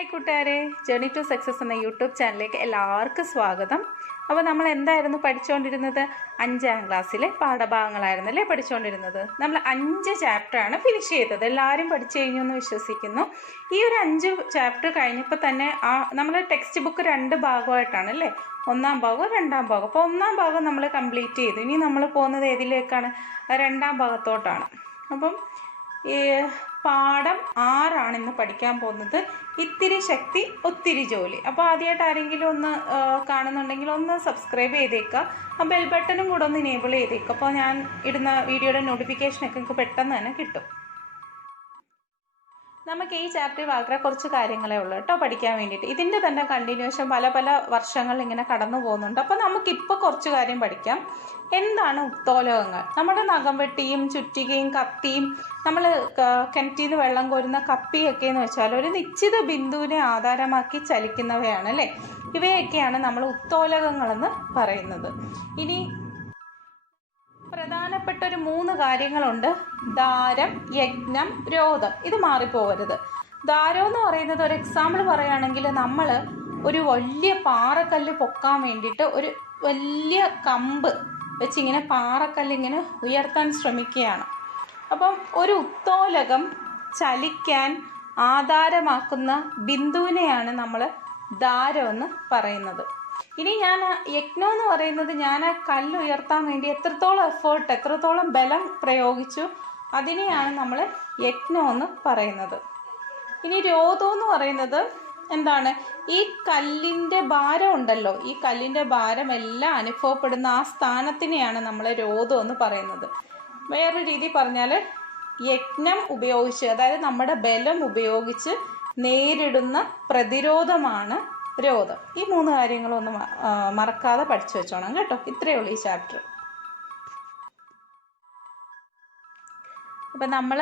Hi കൂട്ടുകാരെ, journey to success എന്ന YouTube ചാനലിലേക്ക് എല്ലാവർക്കും സ്വാഗതം. അപ്പോൾ നമ്മൾ എന്തായിരുന്നു പഠിച്ചുകൊണ്ടിരുന്നത്? 5ാം ക്ലാസ്സിലെ പാഠഭാഗങ്ങളായിരുന്നല്ലേ പഠിച്ചുകൊണ്ടിരുന്നത്. നമ്മൾ 5 ചാപ്റ്ററാണ് ഫിനിഷ് ചെയ്തത്. എല്ലാവരും പഠിച്ചു കഴിഞ്ഞു എന്ന് വിശ്വസിക്കുന്നു. ഈ ഒരു 5 ചാപ്റ്റർ കഴിഞ്ഞപ്പോൾ തന്നെ നമ്മൾ ടെക്സ്റ്റ് ബുക്ക് 2 ഭാഗമായിട്ടാണ് അല്ലേ, 1ാം ഭാഗവും 2ാം ഭാഗം. അപ്പോൾ 1ാം ഭാഗം നമ്മൾ കംപ്ലീറ്റ് ചെയ്തു. ഇനി നമ്മൾ പോകുന്നത് ഏതിലേക്കാണ്? 2ാം ഭാഗത്തോട്ടാണ്. അപ്പം ഈ പാഠം 6 ഇന്ന് പഠിക്കാൻ പോകുന്നത്. ഇത്തിരി ശക്തി ഒത്തിരി ജോലി. അപ്പോൾ ആദ്യമായിട്ട് ആരെങ്കിലും ഒന്ന് കാണുന്നുണ്ടെങ്കിൽ ഒന്ന് സബ്സ്ക്രൈബ് ചെയ്തേക്കുക. ആ ബെൽ ബട്ടണും കൂടെ ഒന്ന് ഇനേബിൾ ചെയ്തേക്കുക. അപ്പോൾ ഞാൻ ഇടുന്ന വീഡിയോയുടെ നോട്ടിഫിക്കേഷനൊക്കെ നിങ്ങൾക്ക് പെട്ടെന്ന് തന്നെ കിട്ടും. നമുക്ക് ഈ ചാപ്റ്ററിൽ വളരെ കുറച്ച് കാര്യങ്ങളേ ഉള്ളൂ കേട്ടോ പഠിക്കാൻ വേണ്ടിയിട്ട്. ഇതിൻ്റെ തന്നെ കണ്ടിന്യൂഷൻ പല വർഷങ്ങളിൽ ഇങ്ങനെ കടന്നു പോകുന്നുണ്ട്. അപ്പോൾ നമുക്കിപ്പോൾ കുറച്ച് കാര്യം പഠിക്കാം. എന്താണ് ഉത്തോലകങ്ങൾ? നമ്മുടെ നഖം വെട്ടിയും ചുറ്റികയും കത്തിയും നമ്മൾ കിണറ്റിൽ നിന്ന് വെള്ളം കോരുന്ന കപ്പിയൊക്കെ എന്ന് വെച്ചാൽ ഒരു നിശ്ചിത ബിന്ദുവിനെ ആധാരമാക്കി ചലിക്കുന്നവയാണ് അല്ലേ. ഇവയൊക്കെയാണ് നമ്മൾ ഉത്തോലകങ്ങളെന്ന് പറയുന്നത്. ഇനി പ്രധാനപ്പെട്ട ഒരു 3 കാര്യങ്ങളുണ്ട്. ദാരം, യജ്ഞം, രോധം. ഇത് മാറിപ്പോകരുത്. ദാരം എന്ന് പറയുന്നത് ഒരു എക്സാമ്പിൾ പറയുകയാണെങ്കിൽ നമ്മൾ ഒരു വലിയ പാറക്കല്ല് പൊക്കാൻ വേണ്ടിയിട്ട് ഒരു വലിയ കമ്പ് വെച്ചിങ്ങനെ പാറക്കല്ലിങ്ങനെ ഉയർത്താൻ ശ്രമിക്കുകയാണ്. അപ്പം ഒരു ഉത്തോലകം ചലിക്കാൻ ആധാരമാക്കുന്ന ബിന്ദുവിനെയാണ് നമ്മൾ ദാരമെന്ന് പറയുന്നത്. ഇനി ഞാൻ യജ്ഞം എന്ന് പറയുന്നത് ഞാൻ ആ കല്ല് ഉയർത്താൻ വേണ്ടി എത്രത്തോളം എഫേർട്ട്, എത്രത്തോളം ബലം പ്രയോഗിച്ചു, അതിനെയാണ് നമ്മൾ യജ്ഞം എന്ന് പറയുന്നത്. ഇനി രോധം എന്ന് പറയുന്നത് എന്താണ്? ഈ കല്ലിൻ്റെ ഭാരം ഉണ്ടല്ലോ, ഈ കല്ലിൻ്റെ ഭാരം എല്ലാം അനുഭവപ്പെടുന്ന ആ സ്ഥാനത്തിനെയാണ് നമ്മൾ രോധം എന്ന് പറയുന്നത്. വേറൊരു രീതി പറഞ്ഞാൽ യജ്ഞം ഉപയോഗിച്ച്, അതായത് നമ്മുടെ ബലം ഉപയോഗിച്ച് നേരിടുന്ന പ്രതിരോധമാണ് രോധം. ഈ 3 കാര്യങ്ങളൊന്നും മറക്കാതെ പഠിച്ചു വെച്ചോണം കേട്ടോ. ഇത്രയേ ഉള്ളൂ ഈ ചാപ്റ്റർ. അപ്പം നമ്മൾ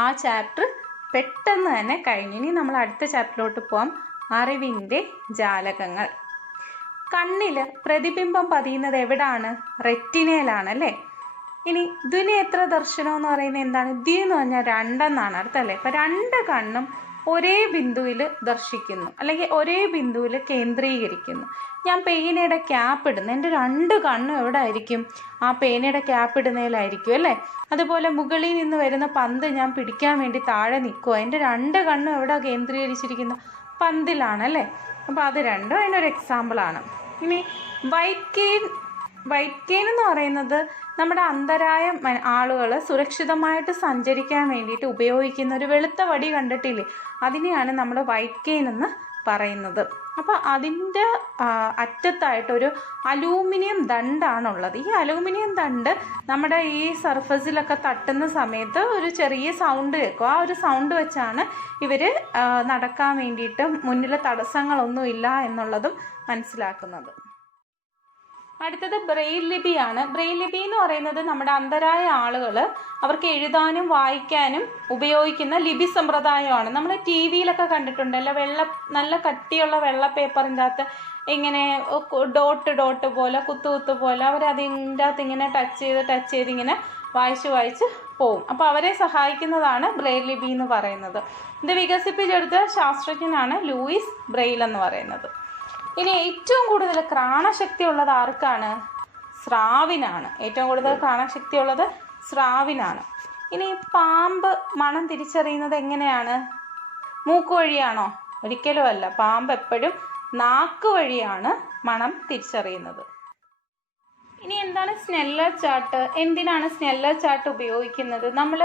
ആ ചാപ്റ്റർ പെട്ടെന്ന് തന്നെ കഴിഞ്ഞു. ഇനി നമ്മൾ അടുത്ത ചാപ്റ്ററിലോട്ട് പോകാം. അറിവിൻ്റെ ജാലകങ്ങൾ. കണ്ണിൽ പ്രതിബിംബം പതിയുന്നത് എവിടാണ്? റെറ്റിനയിലാണ് അല്ലേ. ഇനി ദ്വിനേത്ര ദർശനം എന്ന് പറയുന്നത് എന്താണ്? ദ്വി എന്ന് പറഞ്ഞാൽ 2 എന്നാണ് അർത്ഥം അല്ലേ. അപ്പം 2 കണ്ണും ഒരേ ബിന്ദുവിൽ ദർശിക്കുന്നു, അല്ലെങ്കിൽ ഒരേ ബിന്ദുവിൽ കേന്ദ്രീകരിക്കുന്നു. ഞാൻ പേനയുടെ ക്യാപ്പ് ഇടുന്നു, എൻ്റെ 2 കണ്ണും എവിടെ ആയിരിക്കും? ആ പേനയുടെ ക്യാപ്പ് ഇടുന്നതിലായിരിക്കും അല്ലേ. അതുപോലെ മുകളിൽ നിന്ന് വരുന്ന പന്ത് ഞാൻ പിടിക്കാൻ വേണ്ടി താഴെ നിൽക്കുക, എൻ്റെ 2 കണ്ണും എവിടെ കേന്ദ്രീകരിച്ചിരിക്കുന്നു? പന്തിലാണല്ലേ. അപ്പോൾ അത് രണ്ടും അതിനൊരു എക്സാമ്പിളാണ്. ഇനി വൈറ്റ് കെയിൻ എന്ന് പറയുന്നത് നമ്മുടെ അന്ധരായ ആളുകൾ സുരക്ഷിതമായിട്ട് സഞ്ചരിക്കാൻ വേണ്ടിയിട്ട് ഉപയോഗിക്കുന്ന ഒരു വെളുത്ത വടി കണ്ടിട്ടില്ലേ, അതിനെയാണ് നമ്മൾ വൈറ്റ് കെയിൻ എന്ന് പറയുന്നത്. അപ്പോൾ അതിൻ്റെ അറ്റത്തായിട്ടൊരു അലൂമിനിയം ദണ്ടാണുള്ളത്. ഈ അലൂമിനിയം ദണ്ട് നമ്മുടെ ഈ സർഫസിലൊക്കെ തട്ടുന്ന സമയത്ത് ഒരു ചെറിയ സൗണ്ട് കേൾക്കും. ആ ഒരു സൗണ്ട് വെച്ചാണ് ഇവർ നടക്കാൻ വേണ്ടിയിട്ട് മുന്നിൽ തടസ്സങ്ങളൊന്നുമില്ല എന്നുള്ളതും മനസ്സിലാക്കുന്നത്. അടുത്തത് ബ്രെയിൽ ലിപിയാണ്. ബ്രെയിൽ ലിപി എന്ന് പറയുന്നത് നമ്മുടെ അന്ധരായ ആളുകൾ അവർക്ക് എഴുതാനും വായിക്കാനും ഉപയോഗിക്കുന്ന ലിപി സമ്പ്രദായമാണ്. നമ്മൾ ടി വിയിലൊക്കെ കണ്ടിട്ടുണ്ടല്ലോ, നല്ല കട്ടിയുള്ള വെള്ള പേപ്പറിൻ്റെ അകത്ത് ഇങ്ങനെ ഡോട്ട് പോലെ കുത്തു പോലെ അവരതിൻ്റെ അകത്ത് ഇങ്ങനെ ടച്ച് ചെയ്ത് ഇങ്ങനെ വായിച്ച് പോവും. അപ്പോൾ അവരെ സഹായിക്കുന്നതാണ് ബ്രെയിൽ ലിപി എന്ന് പറയുന്നത്. ഇത് വികസിപ്പിച്ചെടുത്ത ശാസ്ത്രജ്ഞനാണ് ലൂയിസ് ബ്രെയിൽ എന്ന് പറയുന്നത്. ഇനി ഏറ്റവും കൂടുതൽ ഘ്രാണശക്തി ഉള്ളത് ആർക്കാണ്? സ്രാവിനാണ്. ഏറ്റവും കൂടുതൽ ഘ്രാണശക്തി ഉള്ളത് സ്രാവിനാണ്. ഇനി പാമ്പ് മണം തിരിച്ചറിയുന്നത് എങ്ങനെയാണ്? മൂക്ക് വഴിയാണോ? ഒരിക്കലും അല്ല. പാമ്പ് എപ്പോഴും നാക്ക് വഴിയാണ് മണം തിരിച്ചറിയുന്നത്. ഇനി എന്താണ് സ്നെല്ലർ ചാർട്ട്? എന്തിനാണ് സ്നെല്ലർ ചാർട്ട് ഉപയോഗിക്കുന്നത്? നമ്മൾ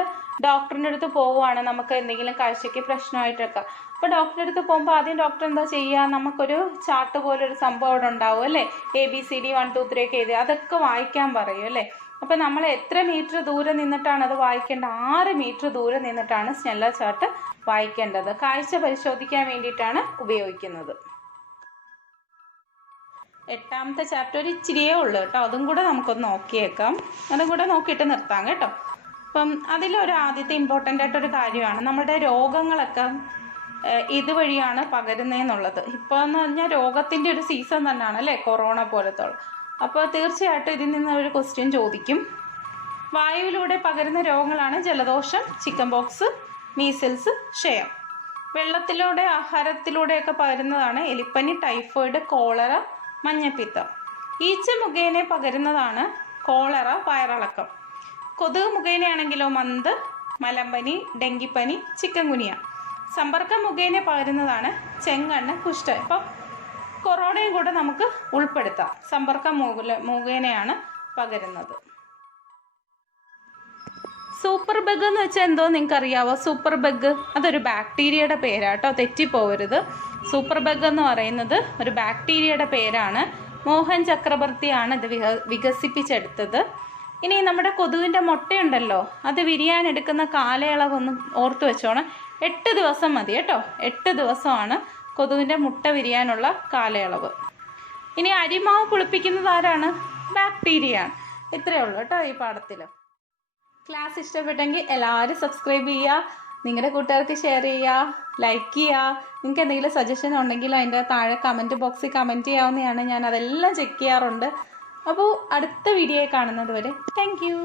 ഡോക്ടറിൻ്റെ അടുത്ത് പോവുകയാണ്, നമുക്ക് എന്തെങ്കിലും കാഴ്ചയ്ക്ക് പ്രശ്നമായിട്ടൊക്കെ. അപ്പോൾ ഡോക്ടറുടെ അടുത്ത് പോകുമ്പോൾ ആദ്യം ഡോക്ടർ എന്താ ചെയ്യുക? നമുക്കൊരു ചാർട്ട് പോലെ ഒരു സംഭവം അവിടെ ഉണ്ടാവും അല്ലേ. ABCD 1 2 3 ഒക്കെ എഴുതി അതൊക്കെ വായിക്കാൻ പറയും അല്ലേ. അപ്പോൾ നമ്മൾ എത്ര മീറ്റർ ദൂരെ നിന്നിട്ടാണ് അത് വായിക്കേണ്ടത്? 6 മീറ്റർ ദൂരെ നിന്നിട്ടാണ് സ്നെല്ലർ ചാർട്ട് വായിക്കേണ്ടത്. കാഴ്ച പരിശോധിക്കാൻ വേണ്ടിയിട്ടാണ് ഉപയോഗിക്കുന്നത്. 8ാമത്തെ ചാപ്റ്റർ ഒരു ഇച്ചിരിയേ ഉള്ളൂ കേട്ടോ. അതും കൂടെ നമുക്കൊന്ന് നോക്കിയേക്കാം. അതും കൂടെ നോക്കിയിട്ട് നിർത്താം കേട്ടോ. അപ്പം അതിലൊരു ആദ്യത്തെ ഇമ്പോർട്ടൻ്റ് ആയിട്ടൊരു കാര്യമാണ് നമ്മുടെ രോഗങ്ങളൊക്കെ ഇതുവഴിയാണ് പകരുന്നതെന്നുള്ളത്. ഇപ്പോൾ എന്ന് പറഞ്ഞാൽ രോഗത്തിൻ്റെ ഒരു സീസൺ തന്നെയാണ് അല്ലേ, കൊറോണ പോലത്തെ. അപ്പോൾ തീർച്ചയായിട്ടും ഇതിൽ നിന്ന് ഒരു ക്വസ്റ്റ്യൻ ചോദിക്കും. വായുവിലൂടെ പകരുന്ന രോഗങ്ങളാണ് ജലദോഷം, ചിക്കൻ ബോക്സ്, മീസിൽസ്, ക്ഷയം. വെള്ളത്തിലൂടെ ആഹാരത്തിലൂടെയൊക്കെ പകരുന്നതാണ് എലിപ്പനി, ടൈഫോയിഡ്, കോളറ, മഞ്ഞപ്പിത്തം. ഈച്ച മുഖേന പകരുന്നതാണ് കോളറ, വയറിളക്കം. കൊതുക് മുഖേനയാണെങ്കിലോ മന്ത്, മലമ്പനി, ഡെങ്കിപ്പനി, ചിക്കൻ ഗുനിയ. സമ്പർക്കം മുഖേന പകരുന്നതാണ് ചെങ്കണ്ണ്, കുഷ്ഠം. ഇപ്പം കൊറോണയും കൂടെ നമുക്ക് ഉൾപ്പെടുത്താം. സമ്പർക്കം മുഖേനയാണ് പകരുന്നത്. സൂപ്പർ ബഗ് എന്ന് വെച്ചാൽ എന്തോ നിങ്ങൾക്ക് അറിയാവോ? സൂപ്പർ ബഗ് അതൊരു ബാക്ടീരിയയുടെ പേരാട്ടോ, തെറ്റിപ്പോവരുത്. സൂപ്പർ ബഗ് എന്ന് പറയുന്നത് ഒരു ബാക്ടീരിയയുടെ പേരാണ്. മോഹൻ ചക്രവർത്തിയാണ് ഇത് വികസിപ്പിച്ചെടുത്തത്. ഇനി നമ്മുടെ കൊതുകിൻ്റെ മുട്ടയുണ്ടല്ലോ, അത് വിരിയാനെടുക്കുന്ന കാലയളവൊന്നും ഓർത്ത് വെച്ചോണം. 8 ദിവസം മതി കേട്ടോ. 8 ദിവസമാണ് കൊതുകിൻ്റെ മുട്ട വിരിയാനുള്ള കാലയളവ്. ഇനി അരിമാവ് പുളിപ്പിക്കുന്നത് ആരാണ്? ബാക്ടീരിയയാണ്. ഇത്രയേ ഉള്ളൂ കേട്ടോ ഈ പാഠത്തിൽ. ക്ലാസ് ഇഷ്ടപ്പെട്ടെങ്കിൽ എല്ലാവരും സബ്സ്ക്രൈബ് ചെയ്യുക, നിങ്ങളുടെ കൂട്ടുകാർക്ക് ഷെയർ ചെയ്യുക, ലൈക്ക് ചെയ്യുക. നിങ്ങൾക്ക് എന്തെങ്കിലും സജഷൻ ഉണ്ടെങ്കിൽ അതിൻ്റെ താഴെ കമൻറ്റ് ബോക്സിൽ കമൻറ്റ് ചെയ്യാവുന്നതാണ്. ഞാൻ അതെല്ലാം ചെക്ക് ചെയ്യാറുണ്ട്. അപ്പോൾ അടുത്ത വീഡിയോയിൽ കാണുന്നത് വരെ താങ്ക് യു.